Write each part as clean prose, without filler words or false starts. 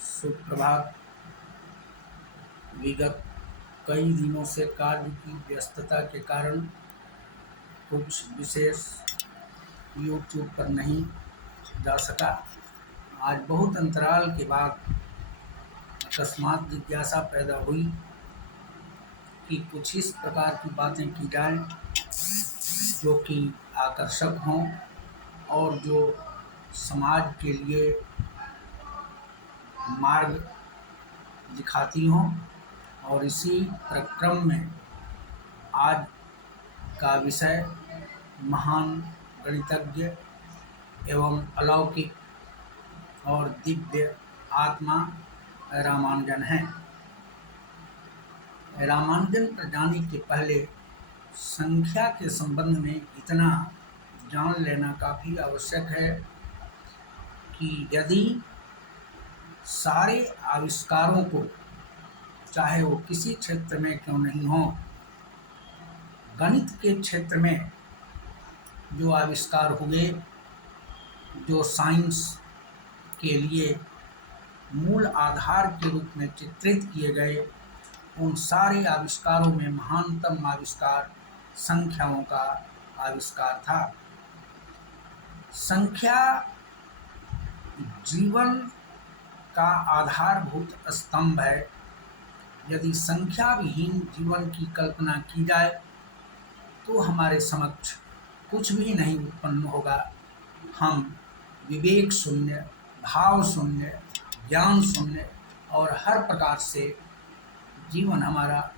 सुप्रभात। विगत कई दिनों से कार्य की व्यस्तता के कारण कुछ विशेष यूट्यूब पर नहीं जा सका। आज बहुत अंतराल के बाद अकस्मात जिज्ञासा पैदा हुई कि कुछ इस प्रकार की बातें की जाएं जो कि आकर्षक हों और जो समाज के लिए मार्ग दिखाती हों। और इसी प्रक्रम में आज का विषय महान गणितज्ञ एवं अलौकिक और दिव्य आत्मा रामानुजन हैं। रामानुजन पर जाने के पहले संख्या के संबंध में इतना जान लेना काफ़ी आवश्यक है कि यदि सारे आविष्कारों को, चाहे वो किसी क्षेत्र में क्यों नहीं हो, गणित के क्षेत्र में जो आविष्कार हुए, जो साइंस के लिए मूल आधार के रूप में चित्रित किए गए, उन सारे आविष्कारों में महानतम आविष्कार संख्याओं का आविष्कार था। संख्या जीवन का आधारभूत स्तंभ है। यदि संख्या विहीन जीवन की कल्पना की जाए तो हमारे समक्ष कुछ भी नहीं उत्पन्न होगा। हम विवेक शून्य, भाव शून्य, ज्ञान शून्य और हर प्रकार से जीवन हमारा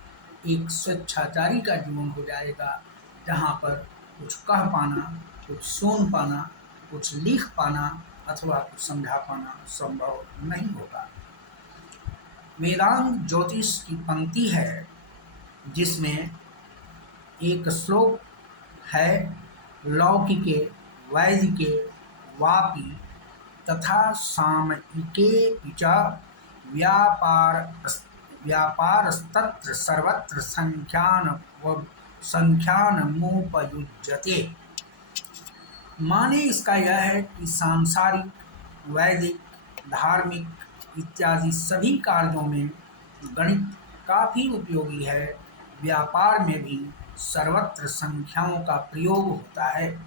एक स्वेच्छाचारी का जीवन हो जाएगा, जहाँ पर कुछ कह पाना, कुछ सुन पाना, कुछ लिख पाना अथवा कुछ समझा पाना संभव नहीं होगा। वेदांत ज्योतिष की पंक्ति है जिसमें एक श्लोक है, लौकिके वैदिके वापि तथा सामयिके च व्यापारस्तत्र सर्वत्र संख्यानमुपयुज्यते। माने इसका यह है कि सांसारिक, वैदिक, धार्मिक इत्यादि सभी कार्यों में गणित काफ़ी उपयोगी है। व्यापार में भी सर्वत्र संख्याओं का प्रयोग होता है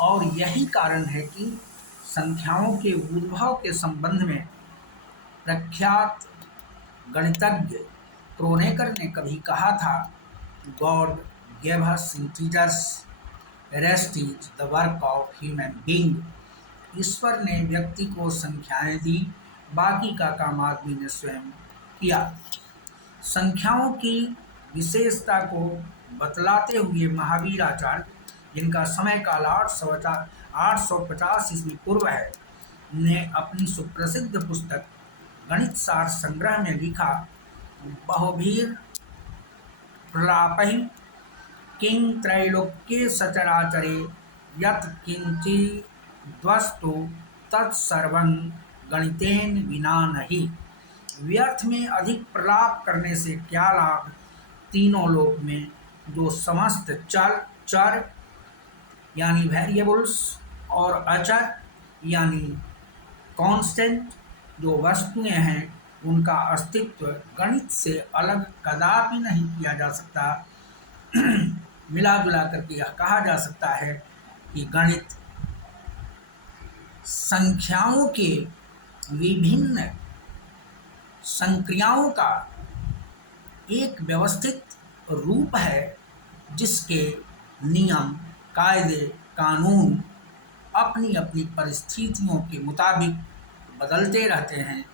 और यही कारण है कि संख्याओं के उद्भव के संबंध में प्रख्यात गणितज्ञ क्रोनेकर ने कभी कहा था, God gave us integers, rest is the work of human being. ईश्वर ने व्यक्ति को संख्याएं दी, बाकी का काम आदमी ने स्वयं किया। संख्याओं की विशेषता को बतलाते हुए महावीर आचार्य, जिनका समय काल 850 ईस्वी पूर्व है, ने अपनी सुप्रसिद्ध पुस्तक गणित सार संग्रह में लिखा, बहुवीर प्रलापहि किं त्रैलोक्ये सचराचरे यत् किंचिद्वस्तु तत्सर्वं गणितेन विना नहि। व्यर्थ में अधिक प्रलाप करने से क्या लाभ। तीनों लोक में जो समस्त चर यानी वेरिएबल्स और अचर यानी कांस्टेंट जो वस्तुएं हैं, उनका अस्तित्व गणित से अलग कदापि नहीं किया जा सकता। मिला जुला करके यह कहा जा सकता है कि गणित संख्याओं के विभिन्न संक्रियाओं का एक व्यवस्थित रूप है, जिसके नियम, कायदे, कानून अपनी अपनी परिस्थितियों के मुताबिक बदलते रहते हैं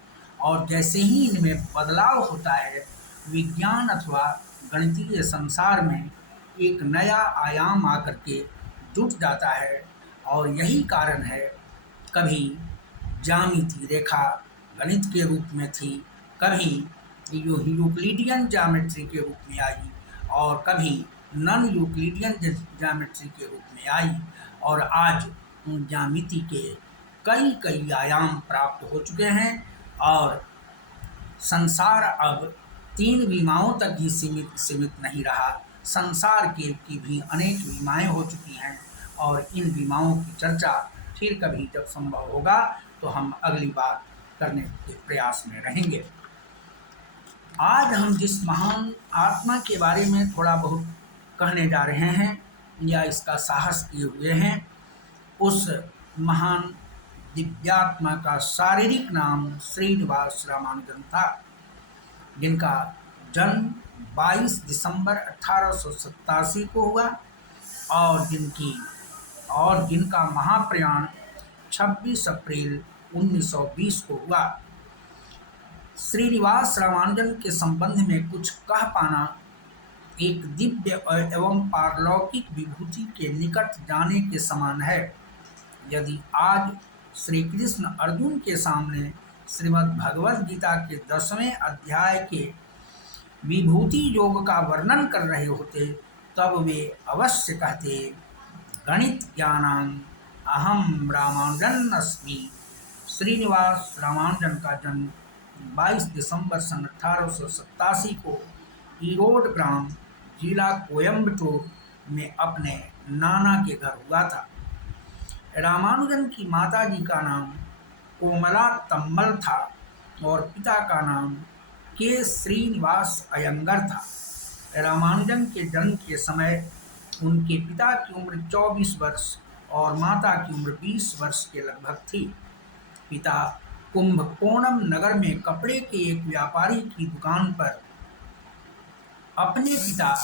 और जैसे ही इनमें बदलाव होता है, विज्ञान अथवा गणितीय संसार में एक नया आयाम आकर के जुट जाता है। और यही कारण है, कभी ज्यामिति रेखा गणित के रूप में थी, कभी यूक्लिडियन ज्यामिट्री के रूप में आई और कभी नॉन यूक्लिडियन ज्यामिट्री के रूप में आई और आज उन ज्यामिति के कई कई आयाम प्राप्त हो चुके हैं और संसार अब 3 विमाओं तक ही सीमित नहीं रहा। संसार की भी अनेक विमाएं हो चुकी हैं और इन विमाओं की चर्चा फिर कभी जब संभव होगा तो हम अगली बार करने के प्रयास में रहेंगे। आज हम जिस महान आत्मा के बारे में थोड़ा बहुत कहने जा रहे हैं या इसका साहस किए हुए हैं, उस महान दिव्यात्मा का शारीरिक नाम श्रीनिवास रामानुजन था, जिनका जन्म 22 दिसंबर 1887 को हुआ और जिनका महाप्रयाण 26 अप्रैल 1920 को हुआ। श्रीनिवास रामानुजन के संबंध में कुछ कह पाना एक दिव्य एवं पारलौकिक विभूति के निकट जाने के समान है। यदि आज श्री कृष्ण अर्जुन के सामने श्रीमद् भगवद गीता के 10वें अध्याय के विभूति योग का वर्णन कर रहे होते, तब वे अवश्य कहते, गणित ज्ञानां अहम रामानुजन अस्मि। श्रीनिवास रामानुजन का जन्म 22 दिसंबर सन 1887 को ईरोड ग्राम, जिला कोयम्बटूर में अपने नाना के घर हुआ था। रामानुजन की माताजी का नाम कोमला तम्मल था और पिता का नाम के श्रीनिवास अयंगर था। रामानुजन के जन्म के समय उनके पिता की उम्र 24 वर्ष और माता की उम्र 20 वर्ष के लगभग थी। पिता कुंभकोणम नगर में कपड़े के एक व्यापारी की दुकान पर अपने पिता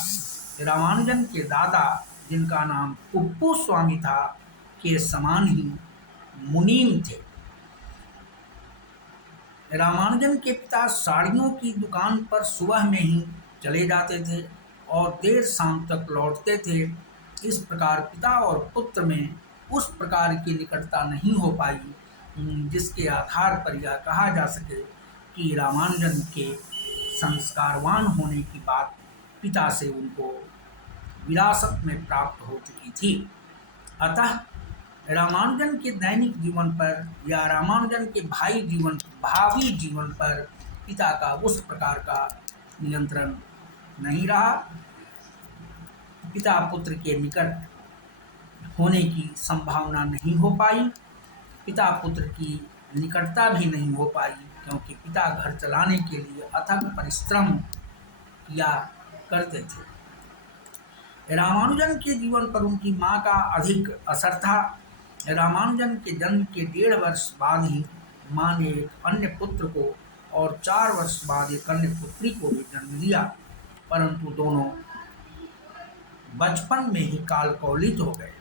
रामानुजन के दादा, जिनका नाम कुप्पू स्वामी था, के समान ही मुनीम थे। रामानुजन के पिता साड़ियों की दुकान पर सुबह में ही चले जाते थे और देर शाम तक लौटते थे। इस प्रकार पिता और पुत्र में उस प्रकार की निकटता नहीं हो पाई जिसके आधार पर यह कहा जा सके कि रामानुजन के संस्कारवान होने की बात पिता से उनको विरासत में प्राप्त हो चुकी थी। अतः रामानुजन के दैनिक जीवन पर या रामानुजन के भावी जीवन पर पिता का उस प्रकार का नियंत्रण नहीं रहा। पिता पुत्र के निकट होने की संभावना नहीं हो पाई, पिता पुत्र की निकटता भी नहीं हो पाई, क्योंकि पिता घर चलाने के लिए अथक परिश्रम किया करते थे। रामानुजन के जीवन पर उनकी मां का अधिक असर था। रामानुजन के जन्म के 1.5 वर्ष बाद ही मां ने एक अन्य पुत्र को और 4 वर्ष बाद एक अन्य पुत्री को भी जन्म दिया, परंतु दोनों बचपन में ही कालकौलित हो गए।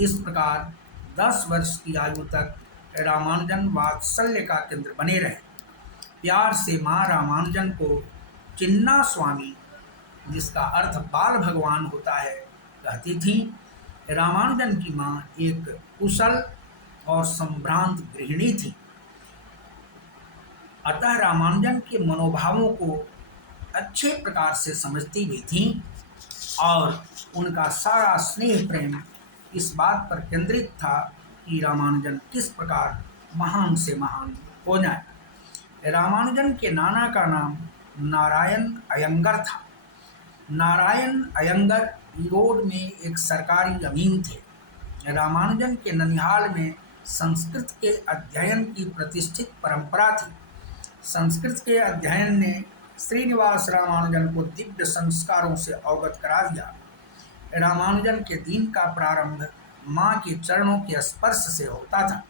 इस प्रकार 10 वर्ष की आयु तक रामानुजन वात्सल्य का केंद्र बने रहे। प्यार से मां रामानुजन को चिन्ना स्वामी, जिसका अर्थ बाल भगवान होता है, कहती थी। रामानुजन की मां एक कुशल और संभ्रांत गृहिणी थी, अतः रामानुजन के मनोभावों को अच्छे प्रकार से समझती भी थी और उनका सारा स्नेह प्रेम इस बात पर केंद्रित था कि रामानुजन किस प्रकार महान से महान हो जाए। रामानुजन के नाना का नाम नारायण अयंगर था। नारायण अयंगर ईरोड में एक सरकारी अमीन थे। रामानुजन के ननिहाल में संस्कृत के अध्ययन की प्रतिष्ठित परंपरा थी। संस्कृत के अध्ययन ने श्रीनिवास रामानुजन को दिव्य संस्कारों से अवगत करा दिया। रामानुजन के दिन का प्रारंभ मां के चरणों के स्पर्श से होता था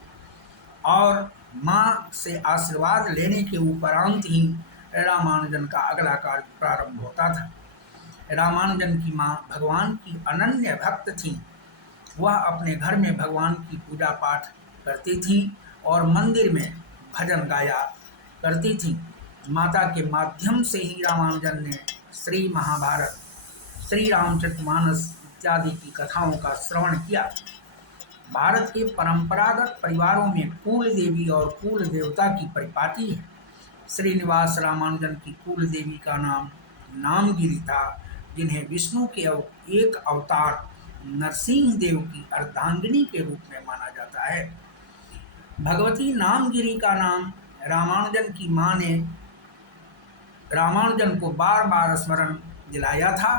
और मां से आशीर्वाद लेने के उपरांत ही रामानुजन का अगला कार्य प्रारंभ होता था। रामानुजन की मां भगवान की अनन्य भक्त थीं। वह अपने घर में भगवान की पूजा पाठ करती थीं और मंदिर में भजन गाया करती थीं। माता के माध्यम से ही रामानुजन ने श्री महाभारत, श्री रामचरितमानस इत्यादि की कथाओं का श्रवण किया। भारत के परंपरागत परिवारों में कुल देवी और कुल देवता की परिपाटी है। श्रीनिवास रामानुजन की कुल देवी का नाम नामगिरी था, जिन्हें विष्णु के एक अवतार नरसिंह देव की अर्धांगिनी के रूप में माना जाता है। भगवती नामगिरी का नाम रामानुजन की मां ने रामानुजन को बार बार स्मरण दिलाया था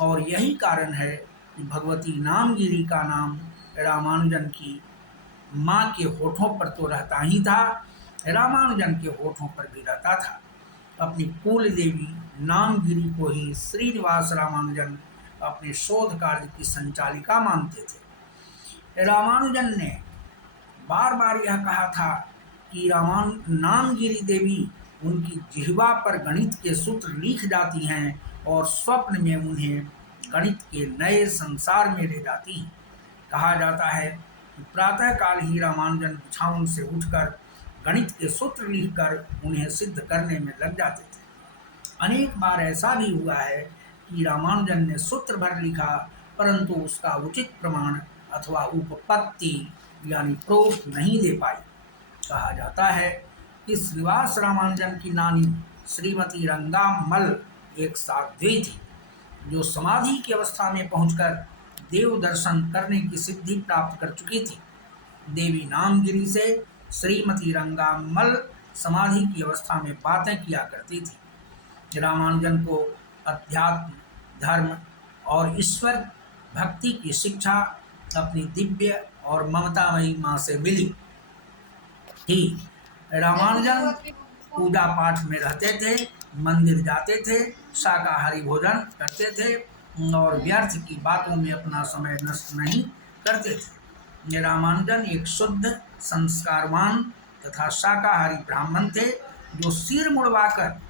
और यही कारण है कि भगवती नामगिरी का नाम रामानुजन की माँ के होठों पर तो रहता ही था, रामानुजन के होठों पर भी रहता था। अपनी कुल देवी नामगिरी को ही श्रीनिवास रामानुजन अपने शोध कार्य की संचालिका मानते थे। रामानुजन ने बार बार यह कहा था कि नामगिरी देवी उनकी जिह्वा पर गणित के सूत्र लिख जाती हैं और स्वप्न में उन्हें गणित के नए संसार में ले जाती हैं। कहा जाता है कि प्रातःकाल ही रामानुजन बिछावन से उठकर गणित के सूत्र लिखकर उन्हें सिद्ध करने में लग जाते थे। अनेक बार ऐसा भी हुआ है कि रामानुजन ने सूत्र भर लिखा, परंतु उसका उचित प्रमाण अथवा उपपत्ति यानी प्रूफ नहीं दे पाई। कहा जाता है कि श्रीनिवास रामानुजन की नानी श्रीमती रंगामल एक साध्वी थी, जो समाधि की अवस्था में पहुंचकर देव दर्शन करने की सिद्धि प्राप्त कर चुकी थी। देवी नामगिरी से श्रीमती रंगामल समाधि की अवस्था में बातें किया करती थी। रामानुजन को अध्यात्म, धर्म और ईश्वर भक्ति की शिक्षा अपनी दिव्य और ममतामयी माँ से मिली थी। रामानुजन पूजा पाठ में रहते थे, मंदिर जाते थे, शाकाहारी भोजन करते थे और व्यर्थ की बातों में अपना समय नष्ट नहीं करते थे। रामानुजन एक शुद्ध, संस्कारवान तथा शाकाहारी ब्राह्मण थे, जो सिर मुड़वाकर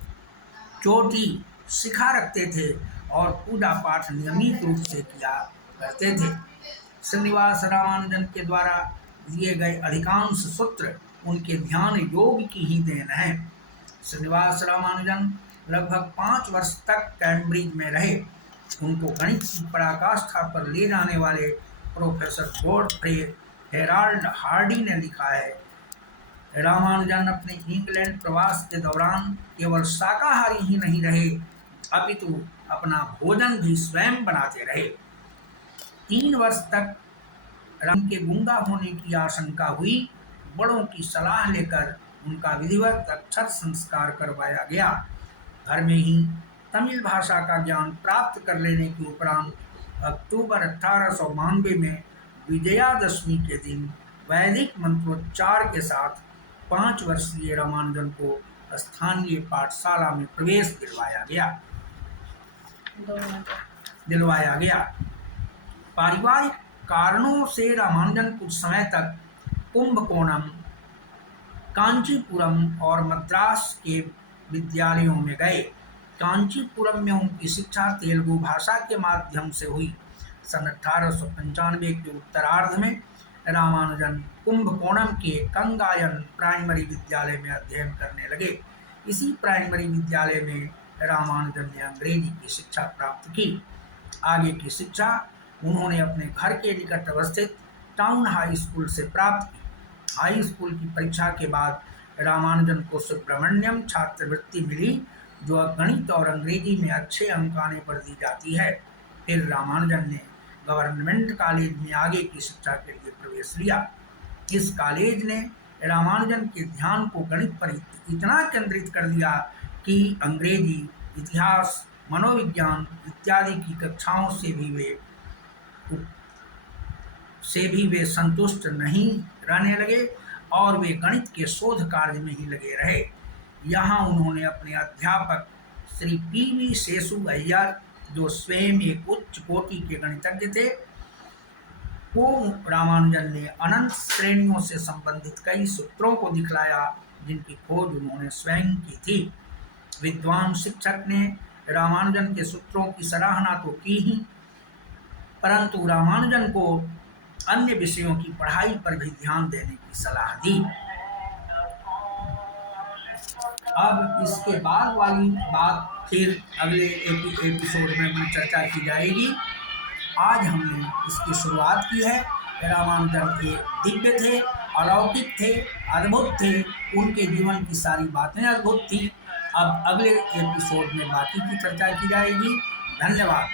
चोटी शिखा रखते थे और पूजा पाठ नियमित रूप से किया करते थे। श्रीनिवास रामानुजन के द्वारा दिए गए अधिकांश सूत्र उनके ध्यान योग की ही देन है। श्रीनिवास रामानुजन लगभग 5 वर्ष तक कैम्ब्रिज में रहे। उनको गणित की पराकाष्ठा पर ले जाने वाले प्रोफेसर गॉडफ्रे हेराल्ड हार्डी ने लिखा है, रामानुजन अपने इंग्लैंड प्रवास के दौरान केवल शाकाहारी ही नहीं रहे, अपितु अपना भोजन भी स्वयं बनाते रहे। 3 वर्ष तक राम के गूंगा होने की आशंका हुई। बड़ों की सलाह लेकर उनका विधिवत अक्षर संस्कार करवाया गया। घर में ही तमिल भाषा का ज्ञान प्राप्त कर लेने के उपरांत अक्टूबर 1892 में विजयादशमी के दिन वैदिक मंत्रोच्चार के साथ 5 वर्षीय रामानुजन को स्थानीय पाठशाला में प्रवेश दिलवाया गया। पारिवारिक कारणों से रामानुजन कुछ समय तक कुंभकोणम, कांचीपुरम और मद्रास के विद्यालयों में गए। कांचीपुरम में उनकी शिक्षा तेलुगु भाषा के माध्यम से हुई। सन 1895 के उत्तरार्ध में रामानुजन कुंभकोणम के कंगायन प्राइमरी विद्यालय में अध्ययन करने लगे। इसी प्राइमरी विद्यालय में रामानुजन ने अंग्रेजी की शिक्षा प्राप्त की। आगे की शिक्षा उन्होंने अपने घर के निकट अवस्थित टाउन हाई स्कूल से प्राप्त की। हाई स्कूल की परीक्षा के बाद रामानुजन को सुब्रमण्यम छात्रवृत्ति मिली, जो गणित और अंग्रेजी में अच्छे अंक आने पर दी जाती है। फिर रामानुजन ने गवर्नमेंट कॉलेज में आगे की शिक्षा के लिए प्रवेश लिया। इस कॉलेज ने रामानुजन के ध्यान को गणित पर इतना केंद्रित कर दिया कि अंग्रेजी, इतिहास, मनोविज्ञान इत्यादि की कक्षाओं से भी वे संतुष्ट नहीं रहने लगे और वे गणित के शोध कार्य में ही लगे रहे। यहाँ उन्होंने अपने अध्यापक श्री पी.वी. शेषु अय्यर, जो स्वयं एक उच्च कोटि के गणितज्ञ थे, को रामानुजन ने अनंत श्रेणियों से संबंधित कई सूत्रों को दिखलाया, जिनकी खोज उन्होंने स्वयं की थी। विद्वान शिक्षक ने रामानुजन के सूत्रों की सराहना तो की ही, परंतु रामानुजन को अन्य विषयों की पढ़ाई पर भी ध्यान देने की सलाह दी। अब इसके बाद वाली बात फिर अगले एपिसोड में चर्चा की जाएगी। आज हमने इसकी शुरुआत की है। रामानुजन एक दिव्य थे, अलौकिक थे, अद्भुत थे, उनके जीवन की सारी बातें अद्भुत थी। अब अगले एपिसोड में बाकी की चर्चा की जाएगी। धन्यवाद।